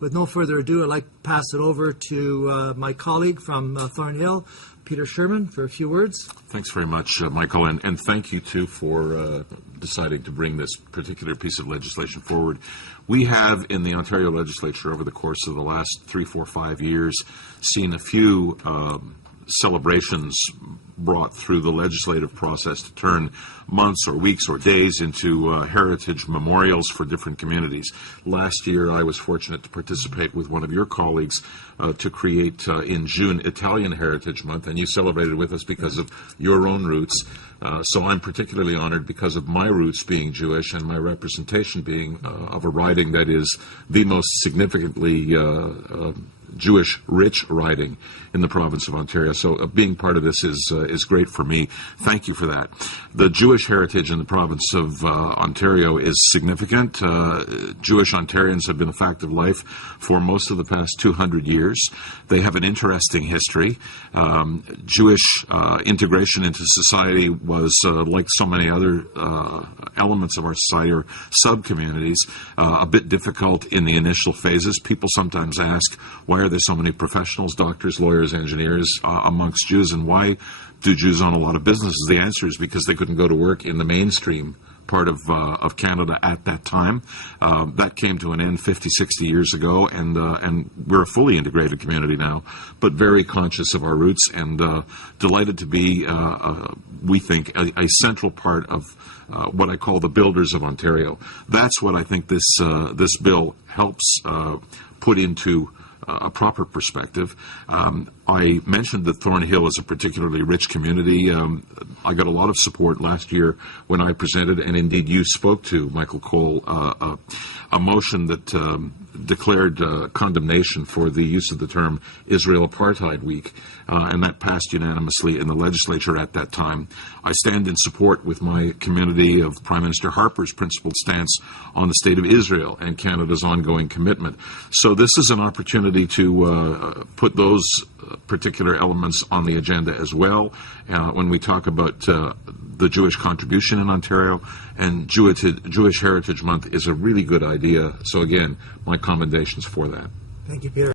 with no further ado, I'd like to pass it over to my colleague from Thornhill, Peter Shurman, for a few words. Thanks very much, Michael, and thank you, too, for deciding to bring this particular piece of legislation forward. We have, in the Ontario legislature, over the course of the last 3, 4, 5 years, seen a few celebrations brought through the legislative process to turn months or weeks or days into heritage memorials for different communities. Last year, I was fortunate to participate with one of your colleagues to create in June Italian Heritage Month, and you celebrated with us because of your own roots. So I'm particularly honored because of my roots being Jewish and my representation being of a riding that is the most significantly Jewish-rich riding in the province of Ontario. So being part of this is great for me. Thank you for that. The Jewish heritage in the province of Ontario is significant. Jewish Ontarians have been a fact of life for most of the past 200 years. They have an interesting history. Jewish integration into society was, like so many other elements of our society or sub-communities, a bit difficult in the initial phases. People sometimes ask, why are there so many professionals, doctors, lawyers, engineers amongst Jews, and why do Jews own a lot of businesses? The answer is because they couldn't go to work in the mainstream part of Canada at that time. That came to an end 50, 60 years ago, and we're a fully integrated community now, but very conscious of our roots and delighted to be, we think, a central part of what I call the builders of Ontario. That's what I think this bill helps put into a proper perspective. I mentioned that Thornhill is a particularly rich community. I got a lot of support last year when I presented, and indeed you spoke to, Michael Cole, a motion that declared condemnation for the use of the term Israel Apartheid Week, and that passed unanimously in the legislature at that time. I stand in support with my community of Prime Minister Harper's principled stance on the state of Israel and Canada's ongoing commitment. So this is an opportunity to put those particular elements on the agenda as well when we talk about the Jewish contribution in Ontario, and Jewish Heritage Month is a really good idea. So again, my commendations for that. Thank you, Peter.